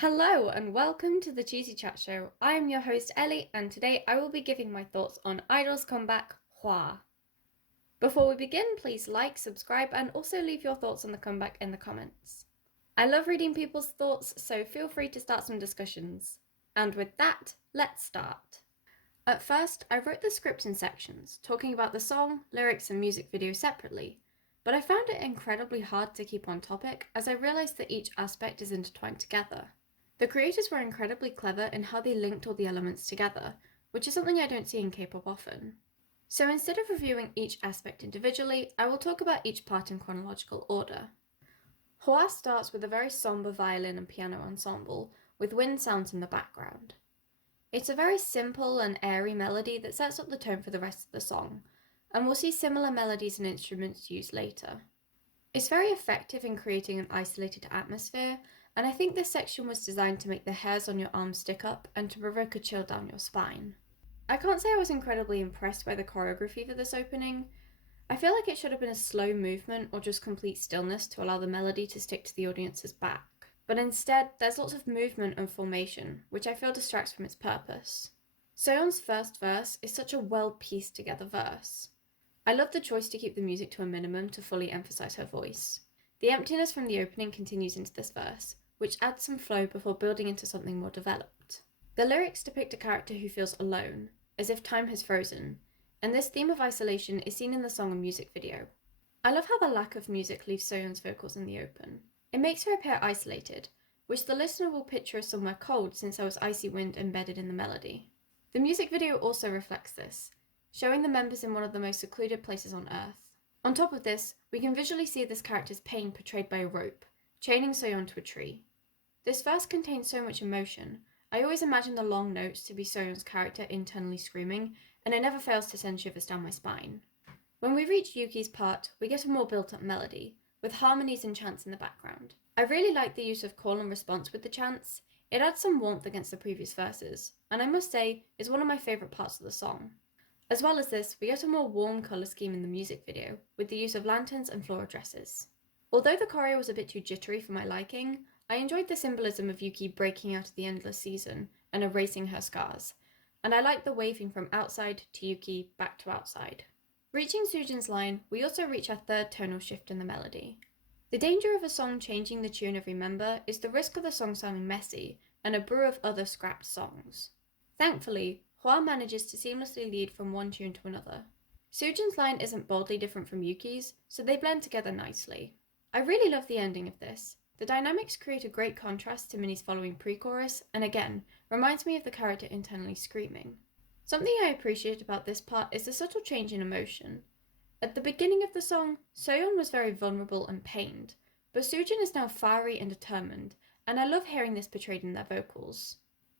Hello and welcome to the Cheesy Chat Show. I am your host Ellie and today I will be giving my thoughts on I-DLE's comeback, HWAA. Before we begin, please like, subscribe and also leave your thoughts on the comeback in the comments. I love reading people's thoughts, so feel free to start some discussions. And with that, let's start. At first, I wrote the script in sections, talking about the song, lyrics and music video separately, but I found it incredibly hard to keep on topic as I realised that each aspect is intertwined together. The creators were incredibly clever in how they linked all the elements together, which is something I don't see in K-pop often. So instead of reviewing each aspect individually, I will talk about each part in chronological order. HWAA starts with a very somber violin and piano ensemble, with wind sounds in the background. It's a very simple and airy melody that sets up the tone for the rest of the song, and we'll see similar melodies and instruments used later. It's very effective in creating an isolated atmosphere, and I think this section was designed to make the hairs on your arms stick up and to provoke a chill down your spine. I can't say I was incredibly impressed by the choreography for this opening. I feel like it should have been a slow movement or just complete stillness to allow the melody to stick to the audience's back. But instead, there's lots of movement and formation, which I feel distracts from its purpose. Soyeon's first verse is such a well pieced together verse. I love the choice to keep the music to a minimum to fully emphasize her voice. The emptiness from the opening continues into this verse, which adds some flow before building into something more developed. The lyrics depict a character who feels alone, as if time has frozen, and this theme of isolation is seen in the song and music video. I love how the lack of music leaves Soyeon's vocals in the open. It makes her appear isolated, which the listener will picture as somewhere cold since there was icy wind embedded in the melody. The music video also reflects this, showing the members in one of the most secluded places on Earth. On top of this, we can visually see this character's pain portrayed by a rope, chaining Soyeon to a tree. This verse contains so much emotion. I always imagine the long notes to be Soyeon's character internally screaming, and it never fails to send shivers down my spine. When we reach Yuqi's part, we get a more built-up melody, with harmonies and chants in the background. I really like the use of call and response with the chants. It adds some warmth against the previous verses, and I must say, is one of my favourite parts of the song. As well as this, we get a more warm colour scheme in the music video, with the use of lanterns and floral dresses. Although the choreo was a bit too jittery for my liking, I enjoyed the symbolism of Yuqi breaking out of the endless season and erasing her scars, and I liked the waving from outside to Yuqi back to outside. Reaching Soojin's line, we also reach our third tonal shift in the melody. The danger of a song changing the tune every member is the risk of the song sounding messy and a brew of other scrapped songs. Thankfully, HWAA manages to seamlessly lead from one tune to another. Soojin's line isn't boldly different from Yuqi's, so they blend together nicely. I really love the ending of this. The dynamics create a great contrast to Minnie's following pre-chorus, and again, reminds me of the character internally screaming. Something I appreciate about this part is the subtle change in emotion. At the beginning of the song, Soyeon was very vulnerable and pained, but Soojin is now fiery and determined, and I love hearing this portrayed in their vocals.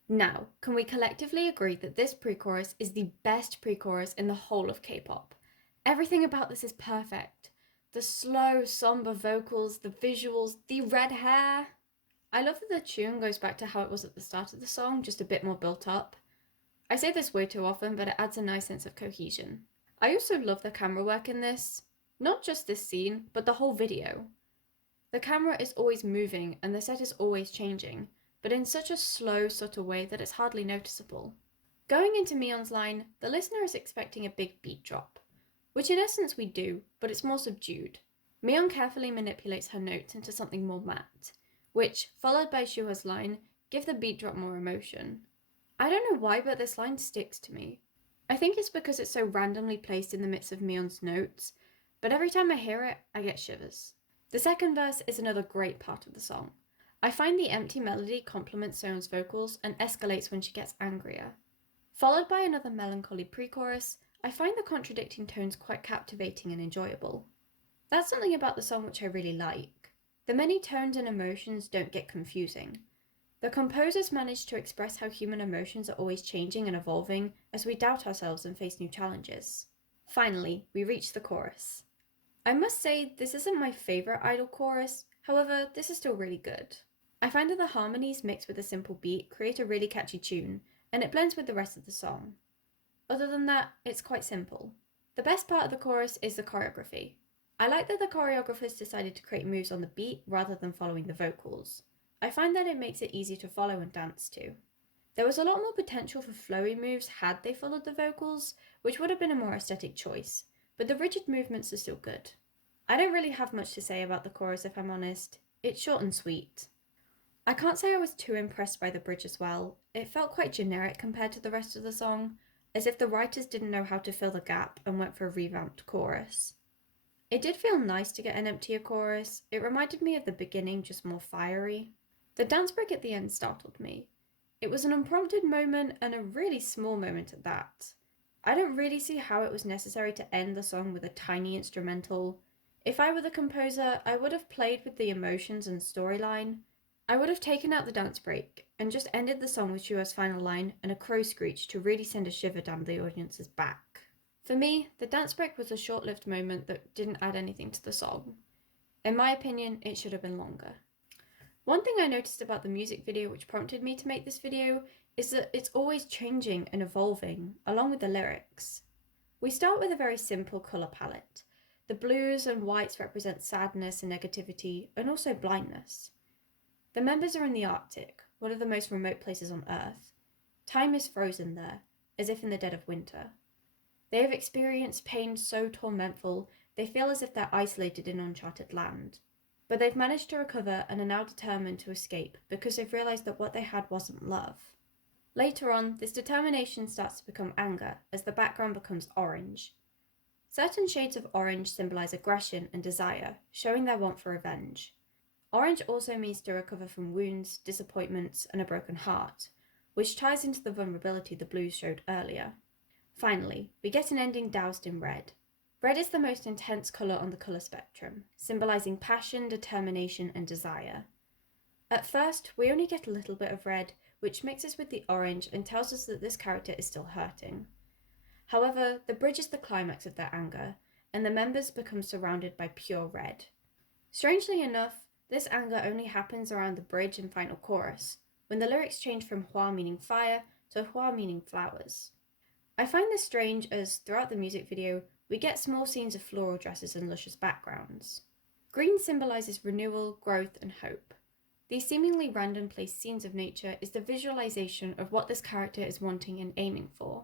Now, can we collectively agree that this pre-chorus is the best pre-chorus in the whole of K-pop? Everything about this is perfect. The slow, somber vocals, the visuals, the red hair. I love that the tune goes back to how it was at the start of the song, just a bit more built up. I say this way too often, but it adds a nice sense of cohesion. I also love the camera work in this. Not just this scene, but the whole video. The camera is always moving and the set is always changing, but in such a slow, subtle way that it's hardly noticeable. Going into Miyeon's line, the listener is expecting a big beat drop, which in essence we do, but it's more subdued. Miyeon carefully manipulates her notes into something more matte, which, followed by Shuha's line, give the beat drop more emotion. I don't know why, but this line sticks to me. I think it's because it's so randomly placed in the midst of Miyeon's notes, but every time I hear it, I get shivers. The second verse is another great part of the song. I find the empty melody complements Soyeon's vocals and escalates when she gets angrier. Followed by another melancholy pre-chorus, I find the contradicting tones quite captivating and enjoyable. That's something about the song which I really like. The many tones and emotions don't get confusing. The composers manage to express how human emotions are always changing and evolving as we doubt ourselves and face new challenges. Finally, we reach the chorus. I must say, this isn't my favourite I-DLE chorus, however, this is still really good. I find that the harmonies mixed with a simple beat create a really catchy tune, and it blends with the rest of the song. Other than that, it's quite simple. The best part of the chorus is the choreography. I like that the choreographers decided to create moves on the beat rather than following the vocals. I find that it makes it easy to follow and dance to. There was a lot more potential for flowy moves had they followed the vocals, which would have been a more aesthetic choice, but the rigid movements are still good. I don't really have much to say about the chorus if I'm honest. It's short and sweet. I can't say I was too impressed by the bridge as well. It felt quite generic compared to the rest of the song, as if the writers didn't know how to fill the gap and went for a revamped chorus. It did feel nice to get an emptier chorus. It reminded me of the beginning, just more fiery. The dance break at the end startled me. It was an unprompted moment and a really small moment at that. I don't really see how it was necessary to end the song with a tiny instrumental. If I were the composer, I would have played with the emotions and storyline. I would have taken out the dance break and just ended the song with Shua's final line and a crow screech to really send a shiver down the audience's back. For me, the dance break was a short-lived moment that didn't add anything to the song. In my opinion, it should have been longer. One thing I noticed about the music video which prompted me to make this video is that it's always changing and evolving, along with the lyrics. We start with a very simple colour palette. The blues and whites represent sadness and negativity, and also blindness. The members are in the Arctic, one of the most remote places on Earth. Time is frozen there, as if in the dead of winter. They have experienced pain so tormentful, they feel as if they're isolated in uncharted land. But they've managed to recover and are now determined to escape because they've realised that what they had wasn't love. Later on, this determination starts to become anger as the background becomes orange. Certain shades of orange symbolise aggression and desire, showing their want for revenge. Orange also means to recover from wounds, disappointments, and a broken heart, which ties into the vulnerability the blues showed earlier. Finally, we get an ending doused in red. Red is the most intense colour on the colour spectrum, symbolising passion, determination, and desire. At first, we only get a little bit of red, which mixes with the orange and tells us that this character is still hurting. However, the bridge is the climax of their anger, and the members become surrounded by pure red. Strangely enough, this anger only happens around the bridge and final chorus, when the lyrics change from HWAA meaning fire to HWAA meaning flowers. I find this strange as, throughout the music video, we get small scenes of floral dresses and luscious backgrounds. Green symbolises renewal, growth, and hope. These seemingly random placed scenes of nature is the visualisation of what this character is wanting and aiming for.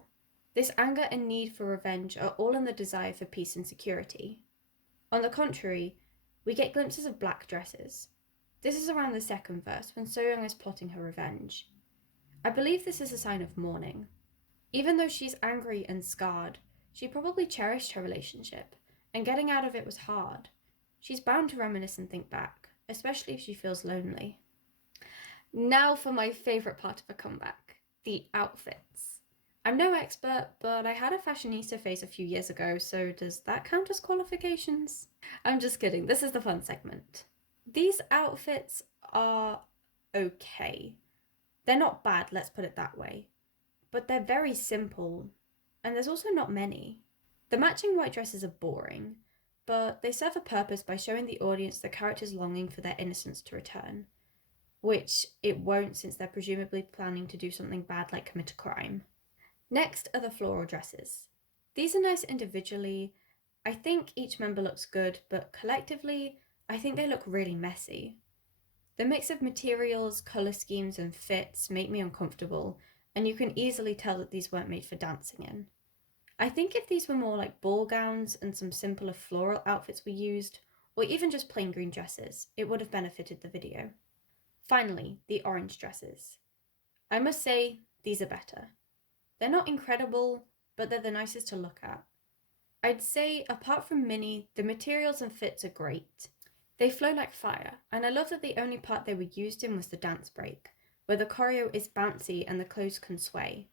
This anger and need for revenge are all in the desire for peace and security. On the contrary, we get glimpses of black dresses. This is around the second verse, when Soyeon is plotting her revenge. I believe this is a sign of mourning. Even though she's angry and scarred, she probably cherished her relationship, and getting out of it was hard. She's bound to reminisce and think back, especially if she feels lonely. Now for my favourite part of a comeback, the outfits. I'm no expert, but I had a fashionista phase a few years ago, so does that count as qualifications? I'm just kidding, this is the fun segment. These outfits are okay. They're not bad, let's put it that way. But they're very simple, and there's also not many. The matching white dresses are boring, but they serve a purpose by showing the audience the characters longing for their innocence to return, which it won't since they're presumably planning to do something bad like commit a crime. Next are the floral dresses. These are nice individually. I think each member looks good, but collectively, I think they look really messy. The mix of materials, colour schemes, and fits make me uncomfortable, and you can easily tell that these weren't made for dancing in. I think if these were more like ball gowns and some simpler floral outfits were used, or even just plain green dresses, it would have benefited the video. Finally, the orange dresses. I must say, these are better. They're not incredible, but they're the nicest to look at. I'd say, apart from Minnie, the materials and fits are great. They flow like fire, and I love that the only part they were used in was the dance break, where the choreo is bouncy and the clothes can sway.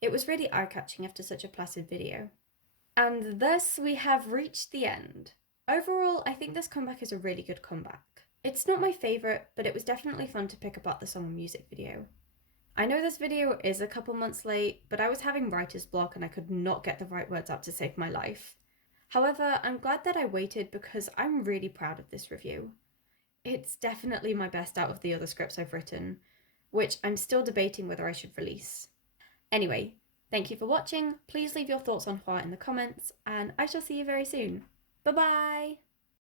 It was really eye-catching after such a placid video. And thus we have reached the end. Overall, I think this comeback is a really good comeback. It's not my favourite, but it was definitely fun to pick apart the song and music video. I know this video is a couple months late, but I was having writer's block and I could not get the right words out to save my life. However, I'm glad that I waited because I'm really proud of this review. It's definitely my best out of the other scripts I've written, which I'm still debating whether I should release. Anyway, thank you for watching, please leave your thoughts on HWAA in the comments, and I shall see you very soon. Bye bye!